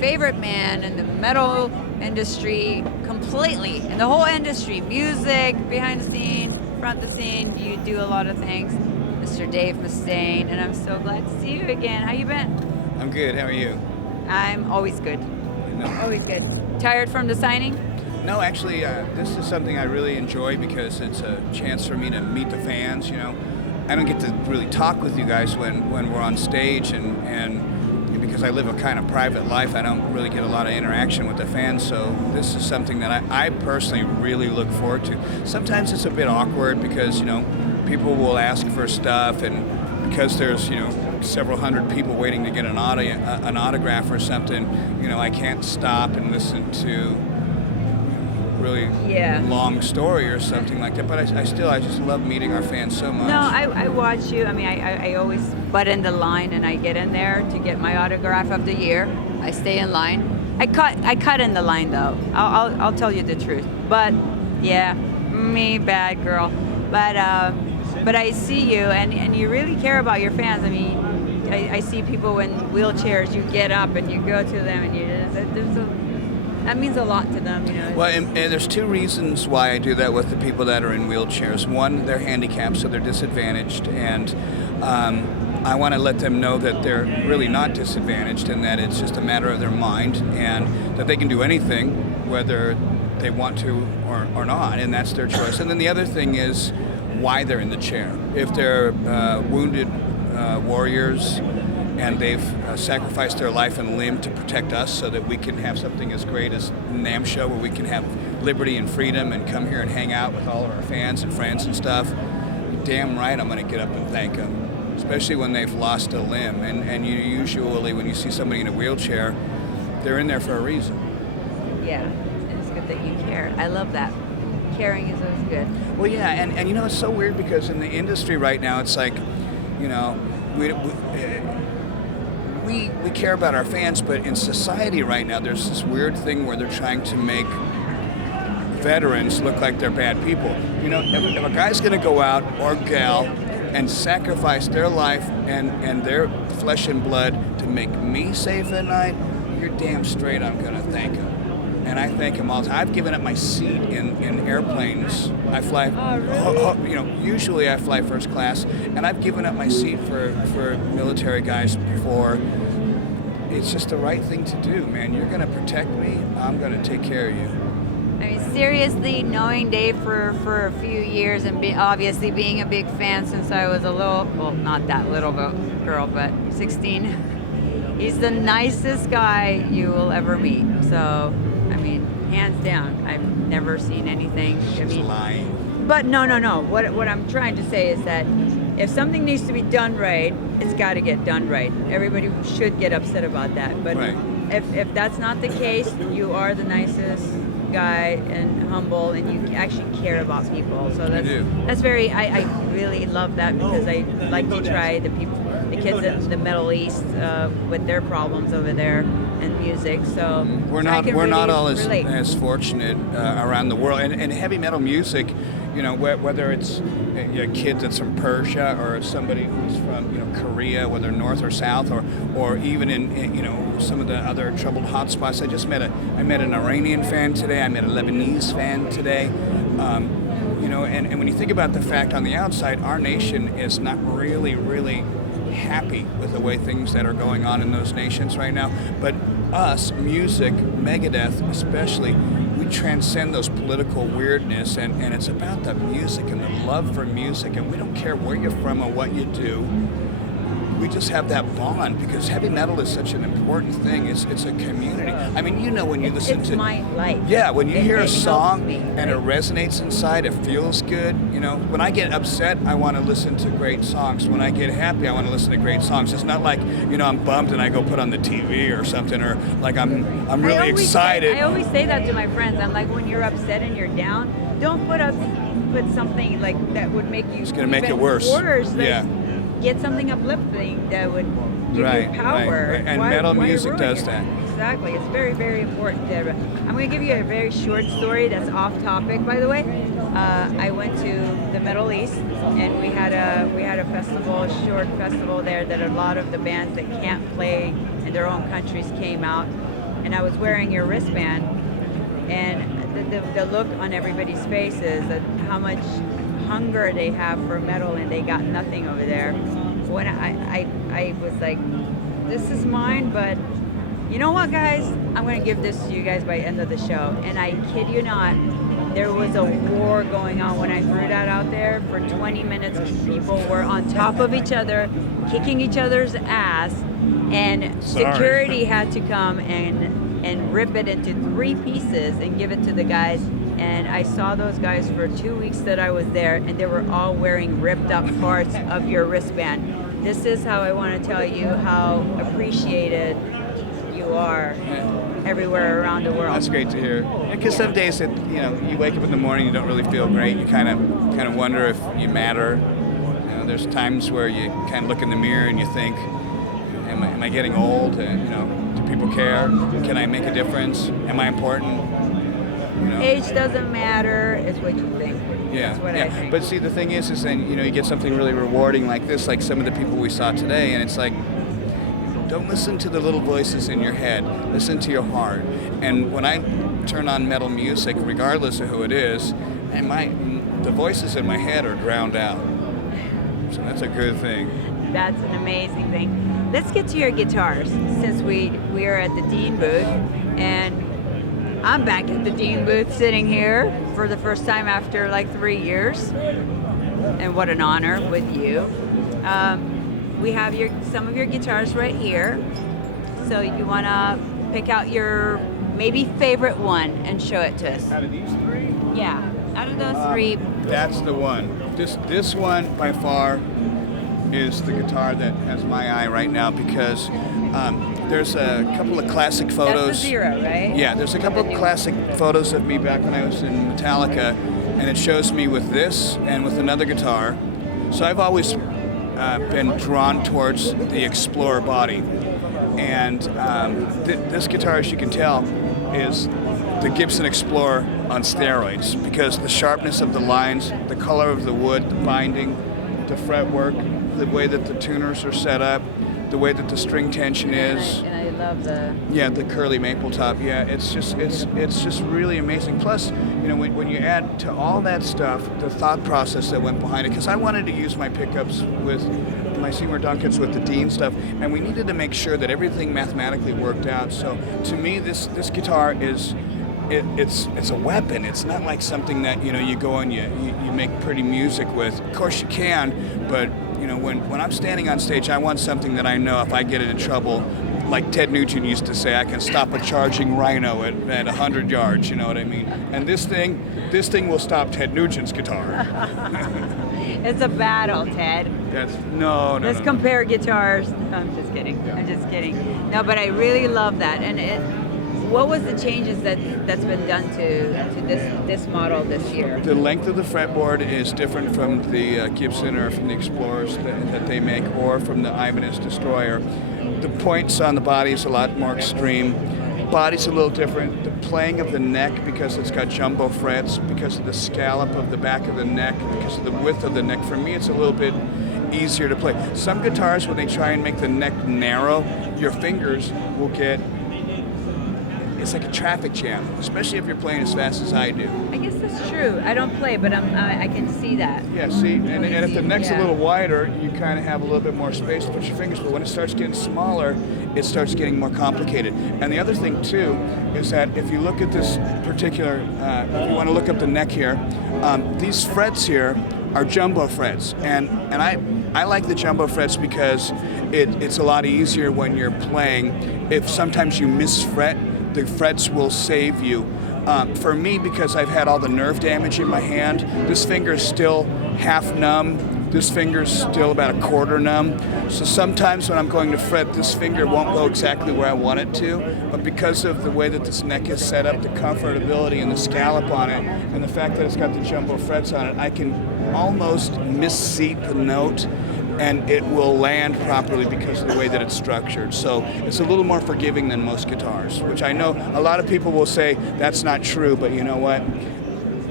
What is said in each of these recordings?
favorite man in the metal industry completely, in the whole industry, music, behind the scene, front the scene. You do a lot of things, Mr. Dave Mustaine, and I'm so glad to see you again. How you been? I'm good. How are you? I'm always good. Always good. Tired from the signing? No, actually, this is something I really enjoy because it's a chance for me to meet the fans. You know, I don't get to really talk with you guys when we're on stage, and because I live a kind of private life, I don't really get a lot of interaction with the fans. So this is something that I personally really look forward to. Sometimes it's a bit awkward because, you know, people will ask for stuff, and because there's, you know, several hundred people waiting to get an autograph or something, you know, I can't stop and listen to really long story or something like that. But I just love meeting our fans so much. No, I watch you. I mean, I always butt in the line, and I get in there to get my autograph of the year. I stay in line. I cut in the line though. I'll tell you the truth. But yeah, me bad girl. But I see you, and you really care about your fans. I mean, I see people in wheelchairs. You get up and you go to them, and that means a lot to them, you know. Well, and there's two reasons why I do that with the people that are in wheelchairs. One, they're handicapped, so they're disadvantaged, and I want to let them know that they're really not disadvantaged, and that it's just a matter of their mind, and that they can do anything, whether they want to or not, and that's their choice. And then the other thing is why they're in the chair. If they're wounded warriors and they've sacrificed their life and limb to protect us so that we can have something as great as NAMM show, where we can have liberty and freedom and come here and hang out with all of our fans and friends and stuff, damn right I'm going to get up and thank them, especially when they've lost a limb. And you usually, when you see somebody in a wheelchair, they're in there for a reason. Yeah, it's good that you care. I love that. Caring is always good. Well, yeah, and you know, it's so weird because in the industry right now, it's like, you know, we care about our fans, but in society right now, there's this weird thing where they're trying to make veterans look like they're bad people. You know, if a guy's going to go out, or gal, and sacrifice their life and their flesh and blood to make me safe at night, you're damn straight I'm going to thank him. And I thank him all the time. I've given up my seat in airplanes. I fly, you know, usually I fly first class, and I've given up my seat for military guys before. It's just the right thing to do, man. You're going to protect me, I'm going to take care of you. I mean, seriously, knowing Dave for a few years, and obviously being a big fan since I was a little, well, not that little girl, but 16, he's the nicest guy you will ever meet. So, I mean, hands down, I've never seen anything. She's lying. But no. What I'm trying to say is that if something needs to be done right, it's got to get done right. Everybody should get upset about that. But right. if that's not the case, you are the nicest guy and humble, and you actually care about people. So that's very. I really love that, because I like to try the kids in the Middle East with their problems over there and music. So we're not all as fortunate around the world, and heavy metal music. You know, whether it's a kid that's from Persia or somebody who's from, you know, Korea, whether north or south, or even in you know, some of the other troubled hotspots. I met an Iranian fan today. I met a Lebanese fan today. You know, and when you think about the fact on the outside, our nation is not really happy with the way things that are going on in those nations right now. But us, music, Megadeth especially, we transcend those political weirdness, and it's about the music and the love for music, and we don't care where you're from or what you do. We just have that bond, because heavy metal is such an important thing. It's a community. I mean, you know, when you listen to... It's my life. Yeah, when you hear a song and it resonates inside, it feels good. You know, when I get upset, I want to listen to great songs. When I get happy, I want to listen to great songs. It's not like, you know, I'm bummed and I go put on the TV or something, or like I'm really excited. I always say that to my friends. I'm like, when you're upset and you're down, don't put something like that would make you... It's going to make it worse. Like, yeah. Get something uplifting that would give you power. Right. And metal music does that. Exactly. It's very, very important. I'm going to give you a very short story that's off topic, by the way. I went to the Middle East, and we had a festival, a short festival there, that a lot of the bands that can't play in their own countries came out. and I was wearing your wristband, and the look on everybody's faces, that how much hunger they have for metal, and they got nothing over there. When I was like, this is mine, but you know what, guys? I'm going to give this to you guys by the end of the show. And I kid you not, there was a war going on when I threw that out there. For 20 minutes, people were on top of each other, kicking each other's ass, and security had to come and rip it into 3 pieces and give it to the guys. And I saw those guys for 2 weeks that I was there, and they were all wearing ripped up parts of your wristband. This is how I want to tell you how appreciated you are everywhere around the world. That's great to hear. Because some days that you wake up in the morning, you don't really feel great. You kind of wonder if you matter. There's times where you kind of look in the mirror and you think, am I getting old? And do people care? Can I make a difference? Am I important? Age doesn't matter. It's what you think. Yeah, That's what I think. But see, the thing is then you get something really rewarding like this, like some of the people we saw today, and it's like, don't listen to the little voices in your head. Listen to your heart. And when I turn on metal music, regardless of who it is, and the voices in my head are drowned out. So that's a good thing. That's an amazing thing. Let's get to your guitars, since we are at the Dean booth, and I'm back at the Dean booth sitting here for the first time after like 3 years. And what an honor with you. We have some of your guitars right here. So you want to pick out your maybe favorite one and show it to us. Out of these 3? Yeah, out of those 3. That's the one. This one by far is the guitar that has my eye right now, because there's a couple of classic photos. That's the 0, right? Yeah, there's a couple of classic photos of me back when I was in Metallica, and it shows me with this and with another guitar. So I've always been drawn towards the Explorer body. And this guitar, as you can tell, is the Gibson Explorer on steroids, because the sharpness of the lines, the color of the wood, the binding, the fretwork, the way that the tuners are set up, the way that the string tension is. And I love the curly maple top. Yeah, it's just really amazing. Plus, when you add to all that stuff the thought process that went behind it, because I wanted to use my pickups with my Seymour Duncans with the Dean stuff, and we needed to make sure that everything mathematically worked out. So to me, this guitar is. It's a weapon. It's not like something that you go and you make pretty music with. Of course you can, but when I'm standing on stage, I want something that I know if I get in trouble, like Ted Nugent used to say, I can stop a charging rhino at 100 yards. You know what I mean? And this thing will stop Ted Nugent's guitar. It's a battle, Ted. No. Let's compare guitars. No, I'm just kidding. Yeah. I'm just kidding. No, but I really love that. And what was the changes that's been done to this model this year? The length of the fretboard is different from the Gibson or from the Explorers that they make, or from the Ibanez Destroyer. The points on the body is a lot more extreme. Body's a little different. The playing of the neck, because it's got jumbo frets, because of the scallop of the back of the neck, because of the width of the neck, for me it's a little bit easier to play. Some guitars, when they try and make the neck narrow, your fingers will get, it's like a traffic jam, especially if you're playing as fast as I do. I guess that's true. I don't play, but I can see that. Yeah, see, and if the neck's a little wider, you kind of have a little bit more space to put your fingers, but when it starts getting smaller, it starts getting more complicated. And the other thing, too, is that if you look at this particular, if you want to look up the neck here, these frets here are jumbo frets. And I like the jumbo frets because it's a lot easier when you're playing. If sometimes you misfret, the frets will save you. For me, because I've had all the nerve damage in my hand, this finger's still half numb. This finger's still about a quarter numb. So sometimes when I'm going to fret, this finger won't go exactly where I want it to. But because of the way that this neck is set up, the comfortability and the scallop on it, and the fact that it's got the jumbo frets on it, I can almost misseat the note, and it will land properly because of the way that it's structured. So it's a little more forgiving than most guitars, which I know a lot of people will say that's not true, but you know what?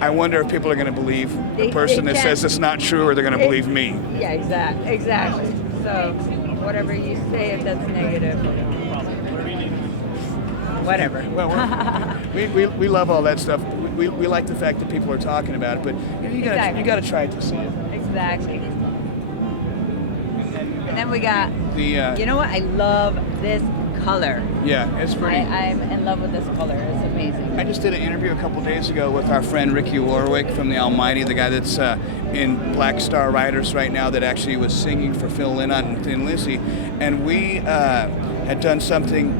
I wonder if people are going to believe the person that says it's not true, or they're going to believe me. Yeah, exactly. So whatever you say, if that's negative. whatever. Well, we love all that stuff. We like the fact that people are talking about it, but you gotta try it to see it. Exactly. And then we got The you know what? I love this color. yeah, it's pretty. I'm in love with this color. It's amazing. I just did an interview a couple days ago with our friend Ricky Warwick from the Almighty, the guy that's in Black Star Riders right now, that actually was singing for Phil Lynott and Thin Lizzy, and we had done something.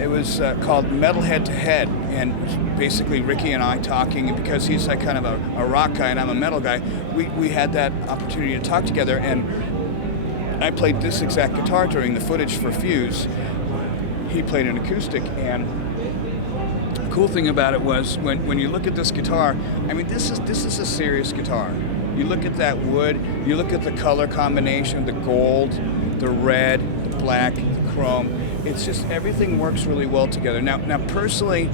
It was called Metal Head to Head, and basically Ricky and I talking, and because he's like kind of a rock guy and I'm a metal guy, we had that opportunity to talk together, and I played this exact guitar during the footage for Fuse. He played an acoustic, and the cool thing about it was when you look at this guitar, I mean, this is a serious guitar. You look at that wood, you look at the color combination, the gold, the red, the black, the chrome. It's just, everything works really well together. Now personally,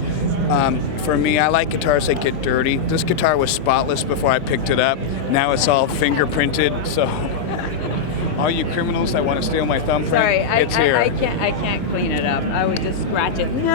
for me, I like guitars that get dirty. This guitar was spotless before I picked it up. Now it's all fingerprinted, so all you criminals that want to steal my thumbprint, Sorry, it's here. I can't clean it up. I would just scratch it. No.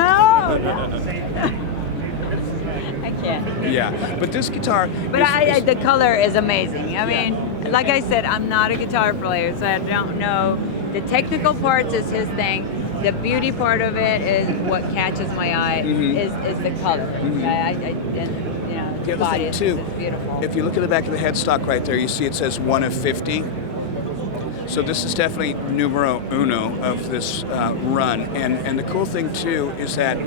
I can't. Yeah, but this guitar. But the color is amazing. I mean, like I said, I'm not a guitar player, so I don't know. The technical parts is his thing. The beauty part of it is what catches my eye is the color. And you know, The the other body thing is too, beautiful. if you look at the back of the headstock right there, you see it says 1 of 50. So this is definitely numero uno of this run, and the cool thing too is that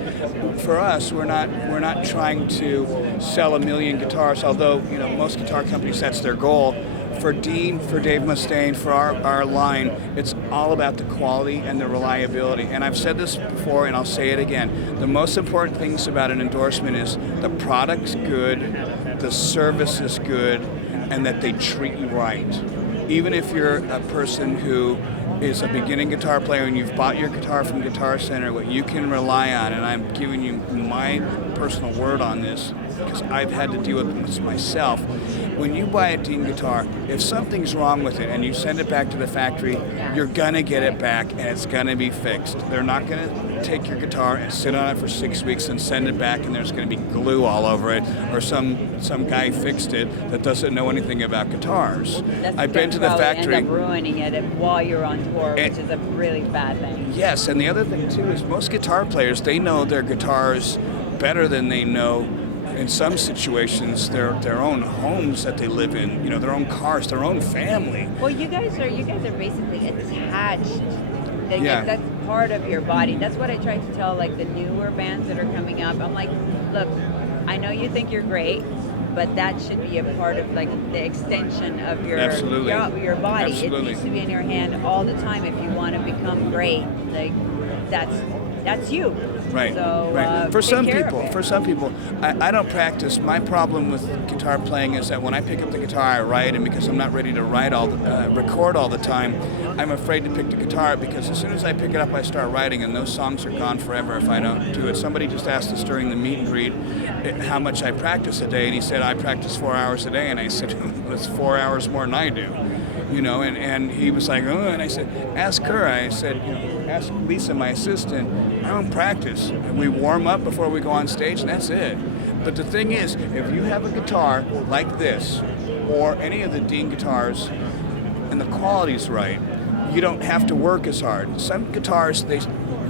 for us, we're not trying to sell 1 million guitars, although you know most guitar companies that's their goal. For Dean, for Dave Mustaine, for our line, it's all about the quality and the reliability. And I've said this before, and I'll say it again. The most important things about an endorsement is the product's good, the service is good, and that they treat you right. Even if you're a person who is a beginning guitar player and you've bought your guitar from Guitar Center, what you can rely on, and I'm giving you my personal word on this because I've had to deal with this myself. When you buy a Dean guitar, if something's wrong with it and you send it back to the factory, you're gonna get it back and it's gonna be fixed. They're not gonna take your guitar and sit on it for 6 weeks and send it back and there's gonna be glue all over it, or some guy fixed it that doesn't know anything about guitars. I've been to the factory. End up ruining it while you're on tour, which is a really bad thing. Yes, and the other thing too is most guitar players, they know their guitars better than they know, in some situations, their own homes that they live in, you know, their own cars, their own family. Well, you guys are basically attached. Yeah. That's part of your body. That's what I try to tell like the newer bands that are coming up. I'm like, look, I know you think you're great, but that should be a part of like the extension of your body. Absolutely. It needs to be in your hand all the time if you want to become great. Like that's you. Right. So, right. For some people, I don't practice. My problem with guitar playing is that when I pick up the guitar, I write, and because I'm not ready to record all the time, I'm afraid to pick the guitar because as soon as I pick it up, I start writing, and those songs are gone forever if I don't do it. Somebody just asked us during the meet and greet how much I practice a day, and he said I practice 4 hours a day, and I said that's 4 hours more than I do. You know, and he was like, oh, and I said, ask her. I said, you know, ask Lisa, my assistant. I don't practice. We warm up before we go on stage, and that's it. But the thing is, if you have a guitar like this, or any of the Dean guitars, and the quality's right, you don't have to work as hard. Some guitars,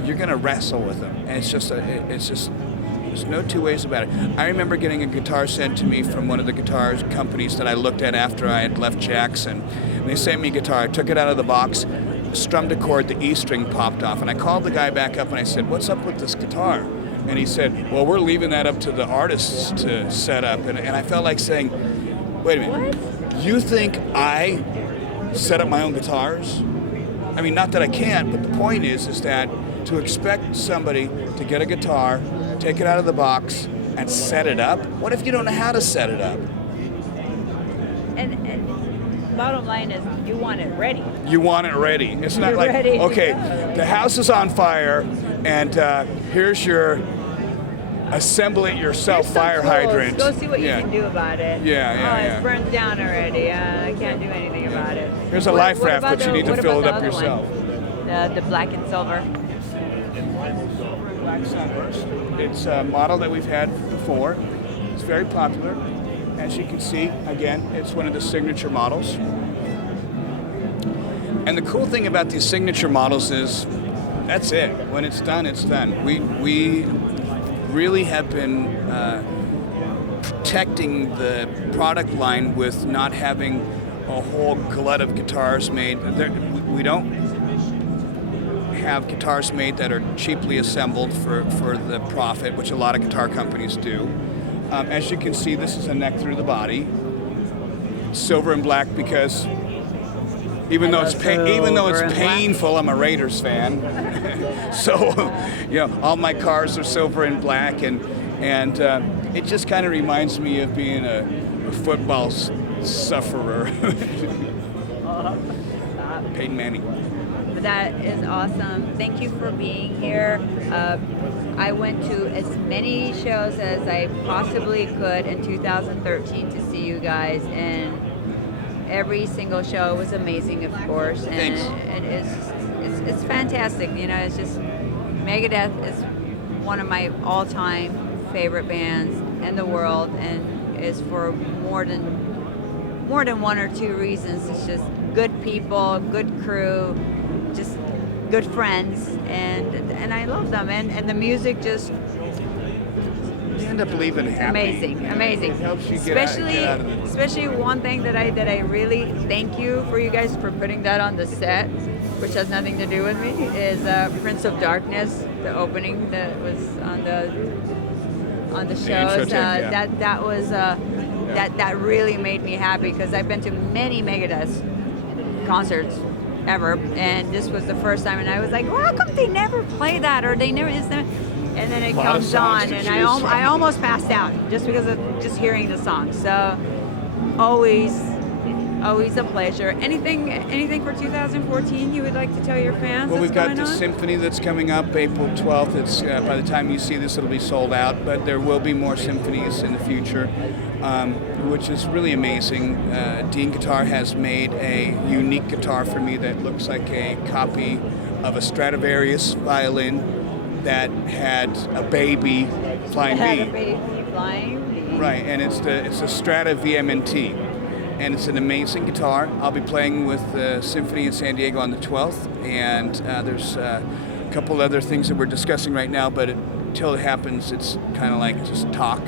you're gonna wrestle with them, and it's just there's no two ways about it. I remember getting a guitar sent to me from one of the guitar companies that I looked at after I had left Jackson. And they sent me a guitar. I took it out of the box, strummed a chord, the E string popped off. And I called the guy back up and I said, what's up with this guitar? And he said, well, we're leaving that up to the artists to set up. And I felt like saying, wait a minute, what? You think I set up my own guitars? I mean, not that I can't, but the point is that to expect somebody to get a guitar, take it out of the box, and set it up? What if you don't know how to set it up? And bottom line is, you want it ready. You want it ready. It's not like, okay, the house is on fire, and here's your assemble it yourself fire hydrant. Go see what you can do about it. It's burnt down already. I can't do anything about it. Here's a life raft, but you need to fill it up yourself. The black and silver. Sunburst. It's a model that we've had before. It's very popular. As you can see, again, it's one of the signature models. And the cool thing about these signature models is that's it. When it's done, it's done. We really have been protecting the product line with not having a whole glut of guitars made. We don't have guitars made that are cheaply assembled for the profit, which a lot of guitar companies do. As you can see, this is a neck through the body. Silver and black because even though it's painful, I'm a Raiders fan. So, all my cars are silver and black, and it just kind of reminds me of being a football sufferer. Peyton Manning. That is awesome. Thank you for being here. I went to as many shows as I possibly could in 2013 to see you guys, and every single show was amazing, of course. And it's fantastic. It's just Megadeth is one of my all-time favorite bands in the world, and is for more than one or two reasons. It's just good people, good crew, just good friends, and I love them, and the music just you end up leaving happy. Amazing. It helps you get out of it. Especially one thing that I really thank you for, you guys, for putting that on the set, which has nothing to do with me, is Prince of Darkness, the opening that was on the shows. That was that really made me happy, because I've been to many Megadeth concerts ever, and this was the first time, and I was like, well, how come they never play that, or they never, and then it comes on, and I almost passed out just because of just hearing the song. So always a pleasure. Anything for 2014 you would like to tell your fans? Well, we've got the symphony that's coming up April 12th. It's by the time you see this, it'll be sold out, but there will be more symphonies in the future, which is really amazing. Dean Guitar has made a unique guitar for me that looks like a copy of a Stradivarius violin that had a baby flying bee. Right, and it's a Strata VMNT. And it's an amazing guitar. I'll be playing with the Symphony in San Diego on the 12th, and there's a couple other things that we're discussing right now, but until it happens, it's kind of like just talk.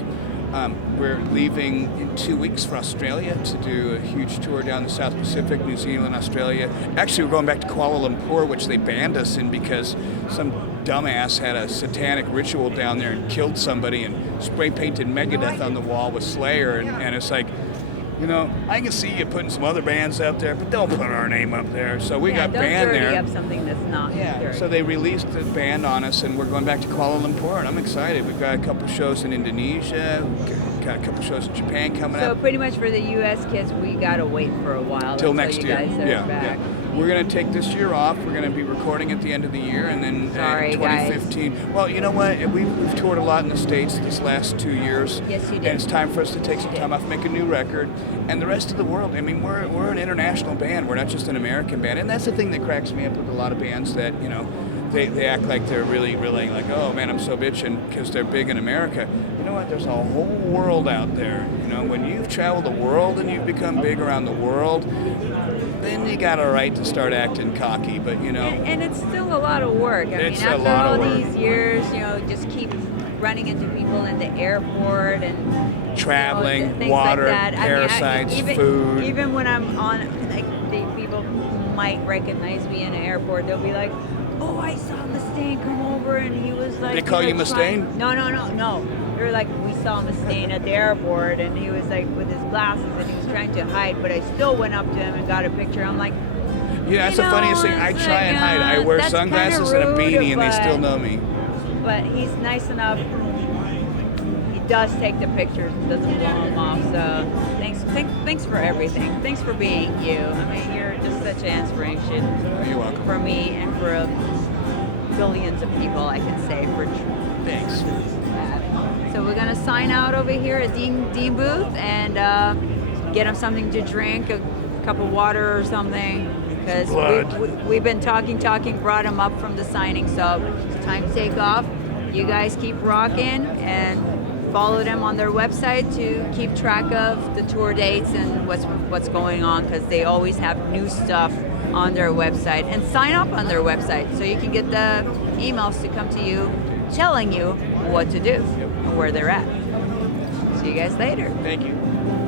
We're leaving in 2 weeks for Australia to do a huge tour down the South Pacific, New Zealand, Australia. Actually, we're going back to Kuala Lumpur, which they banned us in because some dumbass had a satanic ritual down there and killed somebody and spray painted Megadeth on the wall with Slayer, and it's like, I can see you putting some other bands out there, but don't put our name up there. So we got banned there. Don't dirty up something that's not dirty. So they released the ban on us, and we're going back to Kuala Lumpur, and I'm excited. We've got a couple shows in Indonesia, got a couple shows in Japan coming up. So pretty much for the U.S. kids, we got to wait for a while till next you year. Guys are back. We're going to take this year off. We're going to be recording at the end of the year, and then 2015. Guys. Well, you know what? We've toured a lot in the States this last 2 years. Yes, you did. And it's time for us to take some time off, make a new record. And the rest of the world, I mean, we're an international band. We're not just an American band. And that's the thing that cracks me up with a lot of bands that, they act like they're really like, oh man, I'm so bitching because they're big in America. You know what? There's a whole world out there. When you've traveled the world and you've become big around the world, then you got a right to start acting cocky. But and it's still a lot of work. I mean, after all these years, just keep running into people in the airport and traveling, things water, like that. parasites, food. Even when I'm on, people might recognize me in an airport. They'll be like, oh, I saw Mustaine come over, and he was like... They call you Mustaine? No. They're like, we saw Mustaine at the airport, and he was like with his glasses, and he was trying to hide, but I still went up to him and got a picture. I'm like... Yeah, that's the funniest thing. I try and hide. I wear sunglasses and a beanie, and they still know me. But he's nice enough. He does take the pictures and doesn't blow them off. So thanks for everything. Thanks for being you. I mean, you're just such an inspiration. You're welcome. For me and for billions of people, I can say. Thanks. So we're gonna sign out over here at Dean booth and get him something to drink, a cup of water or something. Because we've been talking, brought him up from the signing, so it's time to take off. You guys keep rocking and follow them on their website to keep track of the tour dates and what's going on, because they always have new stuff on their website. And sign up on their website so you can get the emails to come to you telling you what to do and where they're at. See you guys later. Thank you.